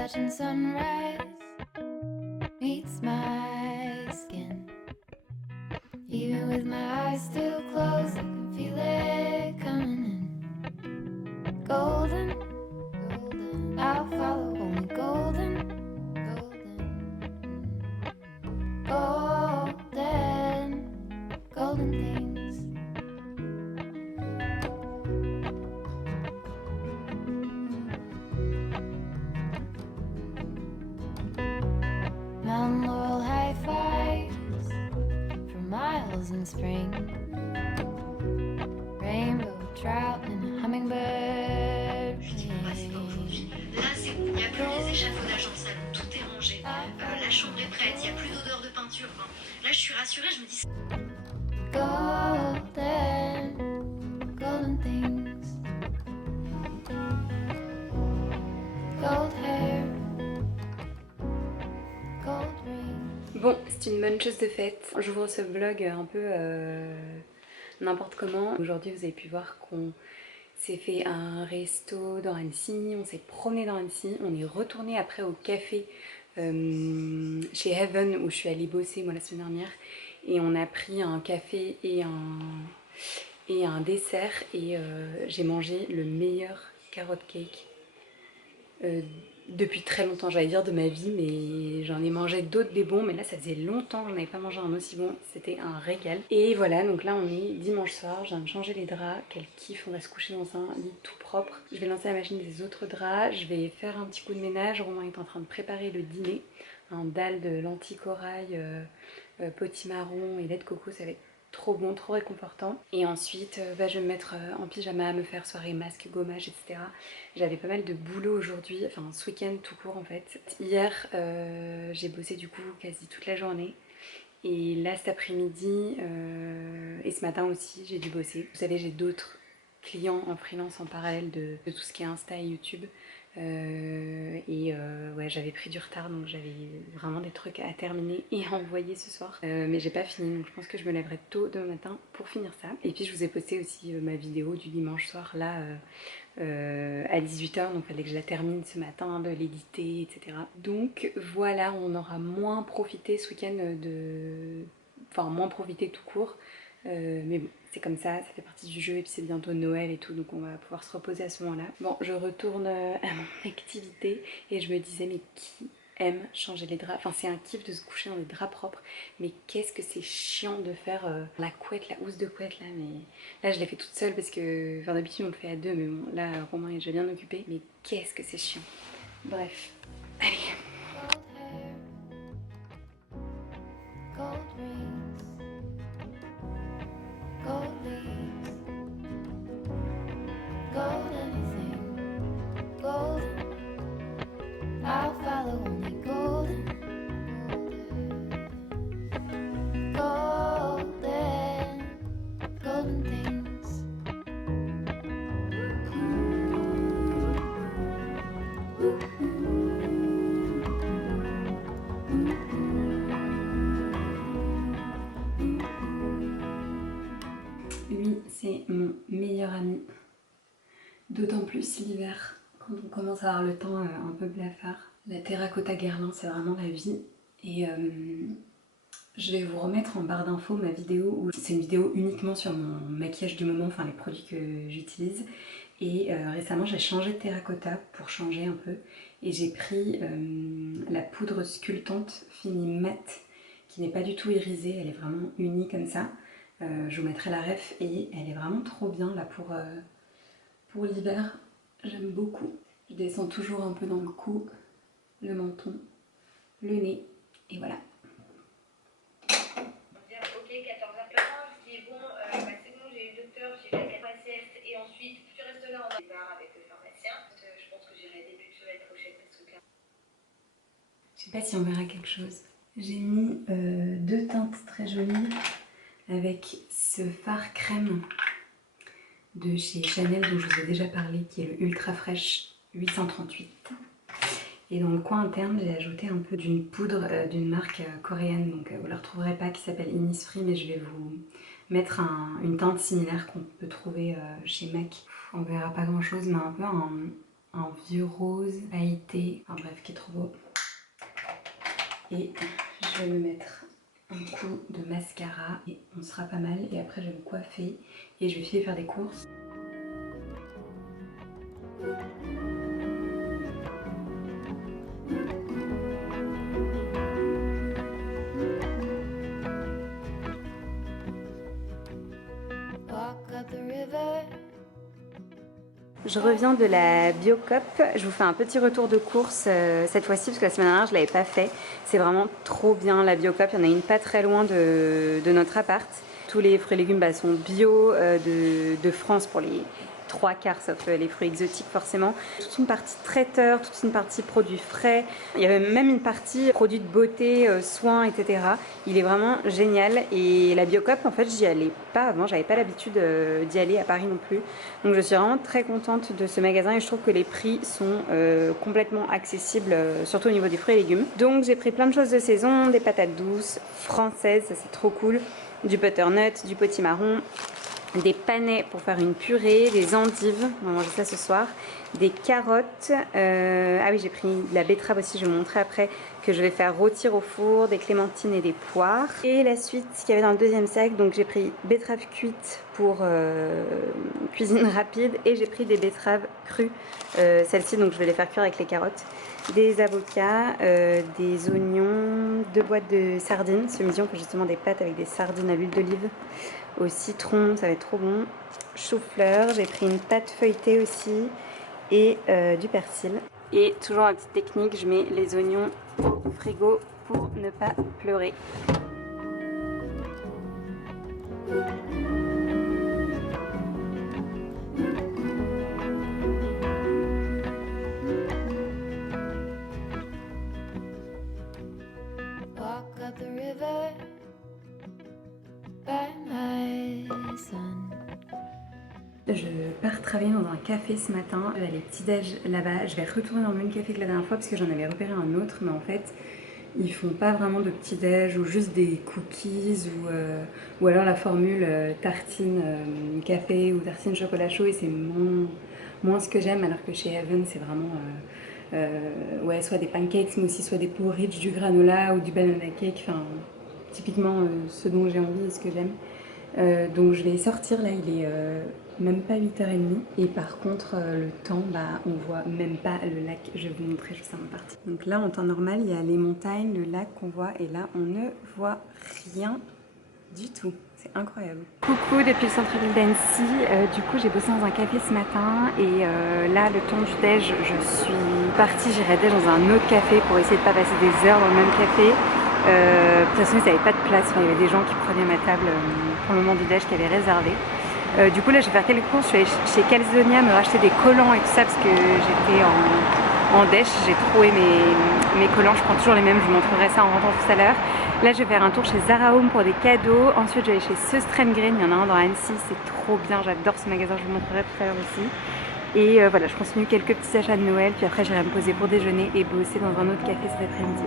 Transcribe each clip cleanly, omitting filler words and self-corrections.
Appalachian sunrise meets my skin. Even with my eyes still closed, I can feel it coming in. Golden, golden, I'll follow only golden, golden, golden, golden things. Mountain laurel high fives for miles in spring. Rainbow trout and a hummingbird. Là, c'est bon, il n'y a plus les échafaudages en salon, tout est rangé. La chambre est prête, il n'y a plus d'odeur de peinture. Enfin, là, je suis rassurée, je me dis. Golden, golden things. Gold hair, gold ring. Bon, c'est une bonne chose de faite. J'ouvre ce vlog un peu n'importe comment. Aujourd'hui, vous avez pu voir qu'on s'est fait un resto dans Annecy, on s'est promené dans Annecy, on est retourné après au café chez Heaven où je suis allée bosser moi la semaine dernière, et on a pris un café et un dessert, et j'ai mangé le meilleur carrot cake depuis très longtemps, j'allais dire de ma vie, mais j'en ai mangé d'autres des bons, mais là ça faisait longtemps que j'en avais pas mangé un aussi bon, c'était un régal. Et voilà, donc là on est dimanche soir, je viens de changer les draps, quel kiff, on va se coucher dans un lit tout propre. Je vais lancer la machine des autres draps, je vais faire un petit coup de ménage. Romain est en train de préparer le dîner, un dalle de lentilles corail, potimarron et lait de coco, ça va être trop bon, trop réconfortant. Et ensuite je vais me mettre en pyjama, me faire soirée masque, gommage, etc. J'avais pas mal de boulot aujourd'hui, enfin ce week-end tout court en fait. Hier j'ai bossé du coup quasi toute la journée. Et là cet après-midi et ce matin aussi j'ai dû bosser. Vous savez, j'ai d'autres clients en freelance en parallèle de tout ce qui est Insta et YouTube. Ouais, j'avais pris du retard, donc j'avais vraiment des trucs à terminer et à envoyer ce soir, mais j'ai pas fini, donc je pense que je me lèverai tôt demain matin pour finir ça. Et puis je vous ai posté aussi ma vidéo du dimanche soir là à 18h, donc il fallait que je la termine ce matin, de l'éditer, etc. Donc voilà, on aura moins profité ce week-end enfin moins profité tout court. Mais bon, c'est comme ça fait partie du jeu, et puis c'est bientôt Noël et tout, donc on va pouvoir se reposer à ce moment-là. Bon, je retourne à mon activité, et je me disais, mais qui aime changer les draps? Enfin, c'est un kiff de se coucher dans des draps propres, mais qu'est-ce que c'est chiant de faire la couette, la housse de couette là. Mais là je l'ai fait toute seule parce que, enfin d'habitude on le fait à deux, mais bon là Romain est déjà bien occupé, mais qu'est-ce que c'est chiant. Bref, allez. Gold hair, gold rings, gold leaves, gold anything, golden. I'll follow only golden, golden, golden things. Lui, c'est mon meilleur ami, d'autant plus l'hiver, quand on commence à avoir le temps un peu blafard. La terracotta Guerlain, c'est vraiment la vie. Et je vais vous remettre en barre d'infos ma vidéo, où c'est une vidéo uniquement sur mon maquillage du moment, enfin les produits que j'utilise. Et récemment j'ai changé de terracotta pour changer un peu, et j'ai pris la poudre sculptante Fini Matte, qui n'est pas du tout irisée, elle est vraiment unie comme ça. Je vous mettrai la ref, et elle est vraiment trop bien là pour l'hiver, j'aime beaucoup. Je descends toujours un peu dans le cou, le menton, le nez, et voilà. Ok, 14h15, je dis bon, c'est bon, j'ai eu le docteur, j'ai eu la sieste, et ensuite tu restes là en départ avec le pharmacien. Je pense que j'irai début de semaine prochaine parce que. Je sais pas si on verra quelque chose. J'ai mis deux teintes très jolies avec ce fard crème de chez Chanel dont je vous ai déjà parlé, qui est le Ultra Fresh 838. Et dans le coin interne, j'ai ajouté un peu d'une poudre d'une marque coréenne, donc vous la retrouverez pas, qui s'appelle Innisfree, mais je vais vous mettre une teinte similaire qu'on peut trouver chez MAC. On verra pas grand chose, mais un peu un vieux rose pailleté, enfin bref, qui est trop beau. Et je vais me mettre un coup de mascara et on sera pas mal. Et après je vais me coiffer et je vais filer faire des courses. Walk up the river. Je reviens de la Biocop, je vous fais un petit retour de course cette fois-ci parce que la semaine dernière je ne l'avais pas fait. C'est vraiment trop bien la Biocop, il y en a une pas très loin de notre appart. Tous les fruits et légumes sont bio de France pour les 3/4 sauf les fruits exotiques forcément. Toute une partie traiteur, toute une partie produits frais. Il y avait même une partie produits de beauté, soins, etc. Il est vraiment génial et la Biocop en fait j'y allais pas avant, j'avais pas l'habitude d'y aller à Paris non plus. Donc je suis vraiment très contente de ce magasin et je trouve que les prix sont complètement accessibles, surtout au niveau des fruits et légumes. Donc j'ai pris plein de choses de saison, des patates douces françaises, ça c'est trop cool, du butternut, du potimarron, des panais pour faire une purée, des endives, on va manger ça ce soir, des carottes, ah oui j'ai pris de la betterave aussi, je vais vous montrer après, que je vais faire rôtir au four, des clémentines et des poires. Et la suite qu'il y avait dans le deuxième sac, donc j'ai pris betterave cuite pour cuisine rapide et j'ai pris des betteraves crues, celles-ci donc je vais les faire cuire avec les carottes, des avocats, des oignons, 2 boîtes de sardines, ce midi on fait justement des pâtes avec des sardines à l'huile d'olive, au citron, ça va être trop bon, chou-fleur, j'ai pris une pâte feuilletée aussi et du persil. Et toujours la petite technique, je mets les oignons au frigo pour ne pas pleurer. Walk up the river by my son. Je pars travailler dans un café ce matin, les petits déj là-bas. Je vais retourner dans le même café que la dernière fois parce que j'en avais repéré un autre, mais en fait ils font pas vraiment de petits déj ou juste des cookies ou alors la formule tartine café ou tartine chocolat chaud et c'est moins ce que j'aime, alors que chez Heaven c'est vraiment ouais, soit des pancakes mais aussi soit des porridge, du granola ou du banana cake, enfin typiquement ce dont j'ai envie et ce que j'aime. Donc je vais sortir là, il est même pas 8h30 et par contre le temps, on voit même pas le lac, je vais vous montrer juste avant de partir. Donc là en temps normal il y a les montagnes, le lac qu'on voit et là on ne voit rien du tout, c'est incroyable. Coucou depuis le centre-ville d'Annecy, du coup j'ai bossé dans un café ce matin et là le temps du déj je suis partie, j'irai déj dans un autre café pour essayer de pas passer des heures dans le même café. De toute façon ils n'avaient pas de place, il y avait des gens qui prenaient ma table pour le moment du déj qui avaient réservé. Du coup là je vais faire quelques courses, je vais aller chez Calzedonia me racheter des collants et tout ça parce que j'étais en déj, j'ai trouvé mes collants, je prends toujours les mêmes, je vous montrerai ça en rentrant tout à l'heure. Là je vais faire un tour chez Zara Home pour des cadeaux, ensuite je vais aller chez Söstrengren, il y en a un dans Annecy, c'est trop bien, j'adore ce magasin, je vous montrerai tout à l'heure aussi. Et voilà, je continue quelques petits achats de Noël, puis après j'irai me poser pour déjeuner et bosser dans un autre café cet après-midi.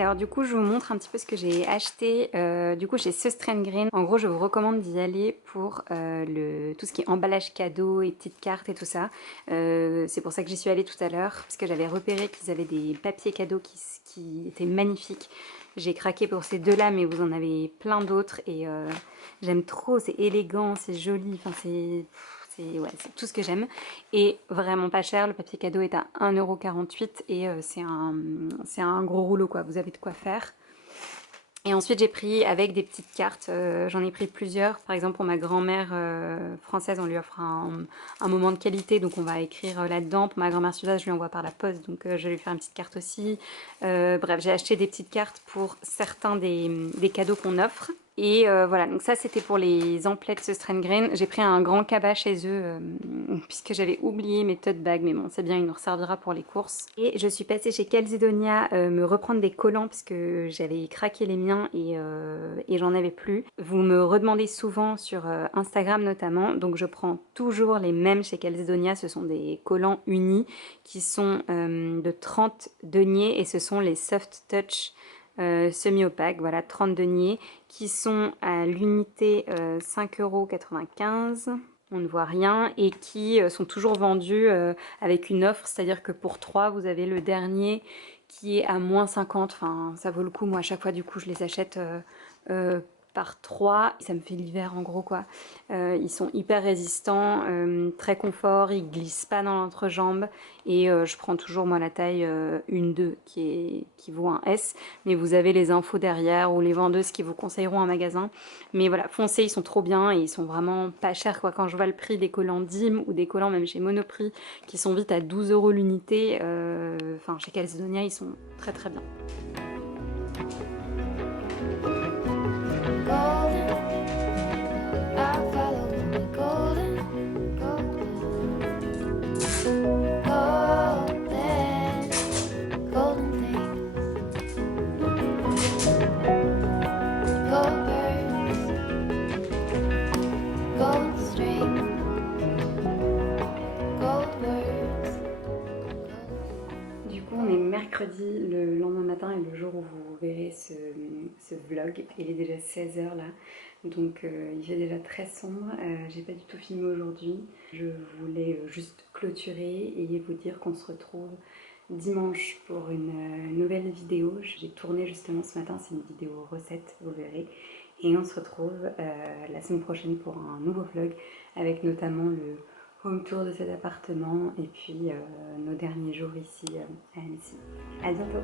Alors du coup je vous montre un petit peu ce que j'ai acheté du coup chez Söstrengren. En gros je vous recommande d'y aller pour tout ce qui est emballage cadeau et petites cartes et tout ça. C'est pour ça que j'y suis allée tout à l'heure parce que j'avais repéré qu'ils avaient des papiers cadeaux qui étaient magnifiques. J'ai craqué pour ces deux là mais vous en avez plein d'autres et j'aime trop, c'est élégant, c'est joli, enfin c'est tout ce que j'aime et vraiment pas cher. Le papier cadeau est à 1,48 € et c'est un gros rouleau quoi, vous avez de quoi faire. Et ensuite j'ai pris avec des petites cartes, j'en ai pris plusieurs, par exemple pour ma grand-mère française on lui offre un moment de qualité donc on va écrire là-dedans. Pour ma grand-mère suédoise je lui envoie par la poste donc je vais lui faire une petite carte aussi. Bref j'ai acheté des petites cartes pour certains des cadeaux qu'on offre. Et voilà, donc ça c'était pour les emplettes Söstrengren. J'ai pris un grand cabas chez eux puisque j'avais oublié mes tote bags, mais bon c'est bien, il nous resservira pour les courses. Et je suis passée chez Calzedonia me reprendre des collants parce que j'avais craqué les miens et j'en avais plus. Vous me redemandez souvent sur Instagram notamment, donc je prends toujours les mêmes chez Calzedonia. Ce sont des collants unis qui sont de 30 deniers et ce sont les Soft Touch semi-opaques, voilà, 30 deniers, qui sont à l'unité 5,95 €. On ne voit rien et qui sont toujours vendus avec une offre, c'est-à-dire que pour 3, vous avez le dernier qui est à moins 50, enfin ça vaut le coup, moi à chaque fois du coup je les achète par 3, ça me fait l'hiver en gros quoi. Ils sont hyper résistants, très confort, ils glissent pas dans l'entrejambe et je prends toujours moi la taille 1-2 qui vaut un S, mais vous avez les infos derrière ou les vendeuses qui vous conseilleront un magasin. Mais voilà, foncez, ils sont trop bien et ils sont vraiment pas chers quoi. Quand je vois le prix des collants Dim ou des collants même chez Monoprix qui sont vite à 12 € l'unité, enfin chez Calzedonia ils sont très très bien. Golden, I follow only golden, golden, golden things, gold birds, gold string, gold words. Du coup, on est mercredi, le lendemain matin et le jour où vous verrez ce vlog. Il est déjà 16 h là, donc il fait déjà très sombre. J'ai pas du tout filmé aujourd'hui. Je voulais juste clôturer et vous dire qu'on se retrouve dimanche pour une nouvelle vidéo. J'ai tourné justement ce matin, c'est une vidéo recette, vous verrez. Et on se retrouve la semaine prochaine pour un nouveau vlog avec notamment le home tour de cet appartement et puis nos derniers jours ici à Annecy. À bientôt!